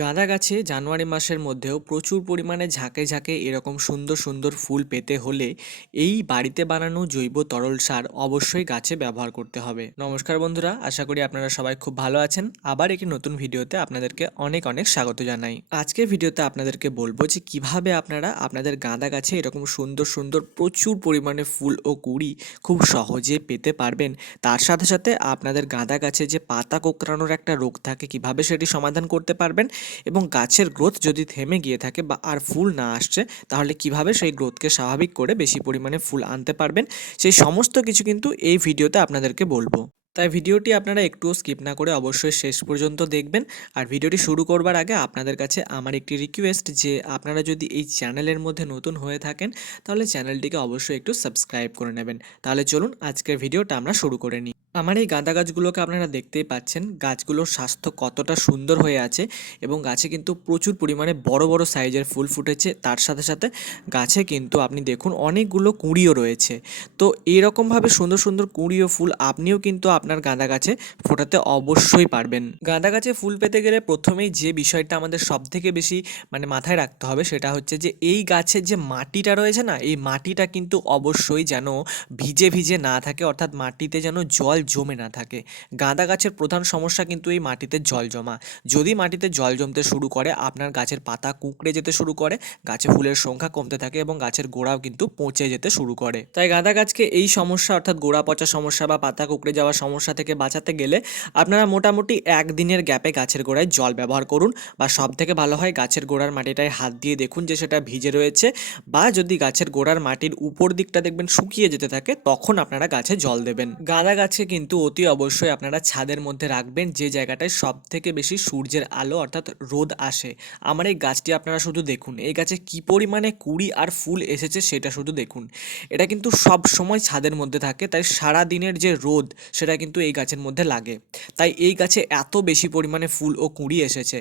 গাঁদা গাছে জানুয়ারি মাসের মধ্যেও প্রচুর পরিমাণে ঝাঁকে ঝাঁকে এরকম সুন্দর সুন্দর ফুল পেতে হলে এই বাড়িতে বানানো জৈব তরল সার অবশ্যই গাছে ব্যবহার করতে হবে। নমস্কার বন্ধুরা, আশা করি আপনারা সবাই খুব ভালো আছেন। আবার একটি নতুন ভিডিওতে আপনাদেরকে অনেক অনেক স্বাগত জানাই। আজকের ভিডিওতে আপনাদেরকে বলব যে কীভাবে আপনারা আপনাদের গাঁদা গাছে এরকম সুন্দর সুন্দর প্রচুর পরিমাণে ফুল ও কুড়ি খুব সহজে পেতে পারবেন। তার সাথে সাথে আপনাদের গাঁদা গাছে যে পাতা কোঁকড়ানোর একটা রোগ থাকে, কীভাবে সেটি সমাধান করতে পারবেন এবং গাছের গ্রোথ যদি থেমে গিয়ে থাকে বা আর ফুল না আসছে, তাহলে কীভাবে সেই গ্রোথকে স্বাভাবিক করে বেশি পরিমাণে ফুল আনতে পারবেন? সেই সমস্ত কিছু কিন্তু এই ভিডিওতে আপনাদেরকে বলব। তাই ভিডিওটি আপনারা একটুও স্কিপ না করে অবশ্যই শেষ পর্যন্ত দেখবেন। আর ভিডিওটি শুরু করবার আগে আপনাদের কাছে আমার একটি রিকোয়েস্ট যে, আপনারা যদি এই চ্যানেলের মধ্যে নতুন হয়ে থাকেন, তাহলে চ্যানেলটিকে অবশ্যই একটু সাবস্ক্রাইব করে নেবেন। তাহলে চলুন আজকের ভিডিওটা আমরা শুরু করে নিই। আমার এই গাঁদা গাছগুলোকে আপনারা দেখতেই পাচ্ছেন, গাছগুলোর স্বাস্থ্য কতটা সুন্দর হয়ে আছে এবং গাছে কিন্তু প্রচুর পরিমাণে বড় বড় সাইজের ফুল ফুটেছে। তার সাথে সাথে গাছে কিন্তু আপনি দেখুন অনেকগুলো কুঁড়িও রয়েছে। তো এরকমভাবে সুন্দর সুন্দর কুঁড়িও ফুল আপনিও কিন্তু আপনার গাঁদা গাছে ফোটাতে অবশ্যই পারবেন। গাঁদা গাছে ফুল পেতে গেলে প্রথমেই যে বিষয়টা আমাদের সব থেকে বেশি মানে মাথায় রাখতে হবে সেটা হচ্ছে যে, এই গাছের যে মাটিটা রয়েছে না, এই মাটিটা কিন্তু অবশ্যই যেন ভিজে ভিজে না থাকে, অর্থাৎ মাটিতে যেন জল জমে না থাকে। গাঁদা গাছের প্রধান সমস্যা কিন্তু এই মাটিতে জল জমা। যদি মাটিতে জল জমতে শুরু করে, আপনার গাছের পাতা কুঁকড়ে যেতে শুরু করে, গাছে ফুলের সংখ্যা কমতে থাকে এবং গাছের গোড়াও কিন্তু পচে যেতে শুরু করে। তাই গাঁদা গাছকে এই সমস্যা অর্থাৎ গোড়া পচা সমস্যা বা পাতা কুঁকড়ে যাওয়ার সমস্যা থেকে বাঁচাতে গেলে আপনারা মোটামুটি একদিনের গ্যাপে গাছের গোড়ায় জল ব্যবহার করুন বা সব থেকে ভালো হয় গাছের গোড়ার মাটিটায় হাত দিয়ে দেখুন যে সেটা ভিজে রয়েছে বা যদি গাছের গোড়ার মাটির উপর দিকটা দেখবেন শুকিয়ে যেতে থাকে, তখন আপনারা গাছে জল দেবেন। গাঁদা গাছে কিন্তু অতি অবশ্যই আপনারা ছাদের মধ্যে রাখবেন যে জায়গাটায় সব থেকে বেশি সূর্যের আলো অর্থাৎ রোদ আসে। আমার এই গাছটি আপনারা শুধু দেখুন। এই গাছে কি পরিমাণে কুড়ি আর ফুল এসেছে সেটা শুধু দেখুন। এটা কিন্তু সব সময় ছাদের মধ্যে থাকে, তাই সারা দিনের যে রোদ, সেটা কিন্তু এই গাছের মধ্যে লাগে। তাই এই গাছে এত বেশি পরিমাণে ফুল ও কুঁড়ি এসেছে।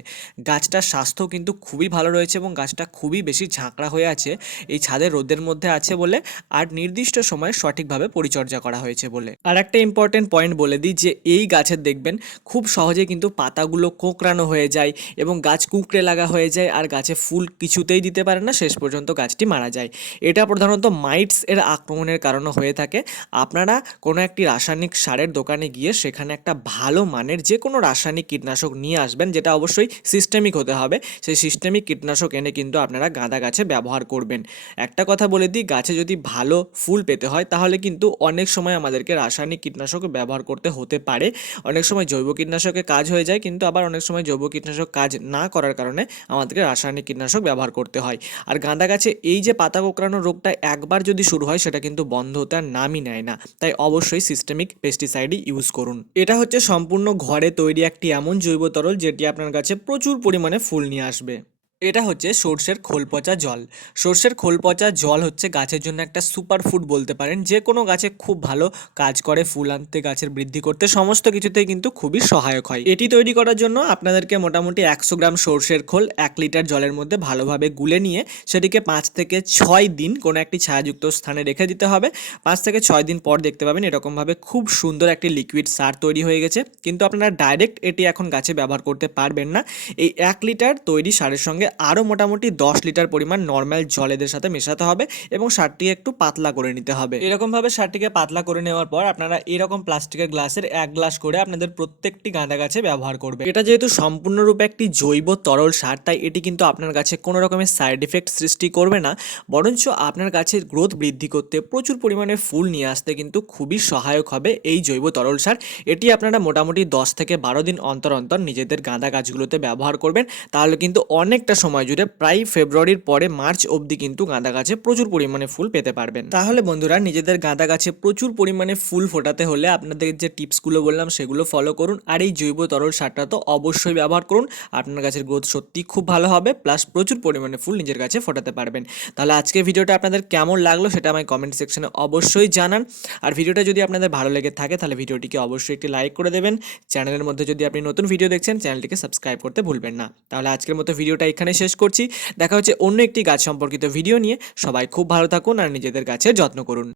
গাছটার স্বাস্থ্য কিন্তু খুবই ভালো রয়েছে এবং গাছটা খুবই বেশি ঝাঁকড়া হয়ে আছে। এই ছাদের রোদের মধ্যে আছে বলে আর নির্দিষ্ট সময়ে সঠিকভাবে পরিচর্যা করা হয়েছে বলে। আর একটা ইম্পর্টেন্ট পয়েন্ট বলে দিই যে এই গাছের দেখবেন খুব সহজে কিন্তু পাতাগুলো কোঁকড়ানো হয়ে যায় এবং গাছ কুঁকড়ে লাগা হয়ে যায় আর গাছে ফুল কিছুতেই দিতে পারে না, শেষ পর্যন্ত গাছটি মারা যায়। এটা প্রধানত মাইটস এর আক্রমণের কারণে হয়ে থাকে। আপনারা কোনো একটি রাসায়নিক সারের দোকানে গিয়ে সেখানে একটা ভালো মানের যে কোনো রাসায়নিক কীটনাশক নিয়ে আসবেন, যেটা অবশ্যই সিস্টেমিক হতে হবে। সেই সিস্টেমিক কীটনাশক এনে কিন্তু আপনারা গাঁদা গাছে ব্যবহার করবেন। একটা কথা বলে দিই, গাছে যদি ভালো ফুল পেতে হয়, তাহলে কিন্তু অনেক সময় আমাদেরকে রাসায়নিক কীটনাশক ব্যবহার করতে হতে পারে। অনেক সময় জৈব কীটনাশকে কাজ হয়ে যায়, কিন্তু আবার অনেক সময় জৈব কীটনাশক কাজ না করার কারণে আমাদেরকে রাসায়নিক কীটনাশক ব্যবহার করতে হয়। আর গাঁদা গাছে এই যে পাতা কোঁকড়ানোর রোগটা একবার যদি শুরু হয়, সেটা কিন্তু বন্ধ হতে আর নামই নেয় না। তাই অবশ্যই সিস্টেমিক পেস্টিসাইডই ইউজ করুন। এটা হচ্ছে সম্পূর্ণ ঘরে তৈরি একটি এমন জৈব তরল, যেটি আপনার কাছে প্রচুর পরিমাণে ফুল নিয়ে আসবে। এটা হচ্ছে সর্ষের খোল পচা জল। সর্ষের খোল পচা জল হচ্ছে গাছের জন্য একটা সুপার ফুড বলতে পারেন। যে কোনো গাছে খুব ভালো কাজ করে, ফুল আনতে, গাছের বৃদ্ধি করতে, সমস্ত কিছুতেই কিন্তু খুবই সহায়ক হয়। এটি তৈরি করার জন্য আপনাদেরকে মোটামুটি একশো গ্রাম সর্ষের খোল, এক লিটার জলের মধ্যে ভালোভাবে গুলে নিয়ে সেটিকে পাঁচ থেকে ছয় দিন কোনো একটি ছায়াযুক্ত স্থানে রেখে দিতে হবে। পাঁচ থেকে ছয় দিন পর দেখতে পাবেন এরকমভাবে খুব সুন্দর একটি লিকুইড সার তৈরি হয়ে গেছে। কিন্তু আপনারা ডাইরেক্ট এটি এখন গাছে ব্যবহার করতে পারবেন না। এই এক লিটার তৈরি সারের সঙ্গে আরও মোটামুটি দশ লিটার পরিমাণ নর্মাল জল এদের সাথে মেশাতে হবে এবং সারটিকে একটু পাতলা করে নিতে হবে। এরকমভাবে সারটিকে পাতলা করে নেওয়ার পর আপনারা এরকম প্লাস্টিকের গ্লাসের এক গ্লাস করে আপনাদের প্রত্যেকটি গাঁদা গাছে ব্যবহার করবে। এটা যেহেতু সম্পূর্ণরূপে একটি জৈব তরল সার, তাই এটি কিন্তু আপনার গাছে কোনো রকমের সাইড এফেক্ট সৃষ্টি করবে না। বরঞ্চ আপনার গাছের গ্রোথ বৃদ্ধি করতে প্রচুর পরিমাণে ফুল নিয়ে আসতে কিন্তু খুবই সহায়ক হবে এই জৈব তরল সার। এটি আপনারা মোটামুটি দশ থেকে বারো দিন অন্তর অন্তর নিজেদের গাঁদা গাছগুলোতে ব্যবহার করবেন। তাহলে কিন্তু অনেকটা সময় জুড়ে প্রায় ফেব্রুয়ারির পরে মার্চ অবধি কিন্তু গাঁদা গাছে প্রচুর পরিমাণে ফুল পেতে পারবেন। তাহলে বন্ধুরা, নিজেদের গাঁদা গাছে প্রচুর পরিমাণে ফুল ফোটাতে হলে আপনাদের যে টিপসগুলো বললাম সেগুলো ফলো করুন আর এই জৈব তরল সারটা তো অবশ্যই ব্যবহার করুন। আপনার গাছের গ্রোথ সত্যি খুব ভালো হবে, প্লাস প্রচুর পরিমাণে ফুল নিজের কাছে ফোটাতে পারবেন। তাহলে আজকে ভিডিওটা আপনাদের কেমন লাগল সেটা আমায় কমেন্ট সেকশনে অবশ্যই জানান। আর ভিডিওটা যদি আপনাদের ভালো লেগে থাকে তাহলে ভিডিওটিকে অবশ্যই একটি লাইক করে দেবেন। চ্যানেলের মধ্যে যদি আপনি নতুন ভিডিও দেখছেন, চ্যানেলটিকে সাবস্ক্রাইব করতে ভুলবেন না। তাহলে আজকের মতো ভিডিওটা এখানে শেষ করছি। দেখা হচ্ছে অন্য একটি গাছ সম্পর্কিত ভিডিও নিয়ে। সবাই খুব ভালো থাকুন আর নিজেদের গাছের যত্ন করুন।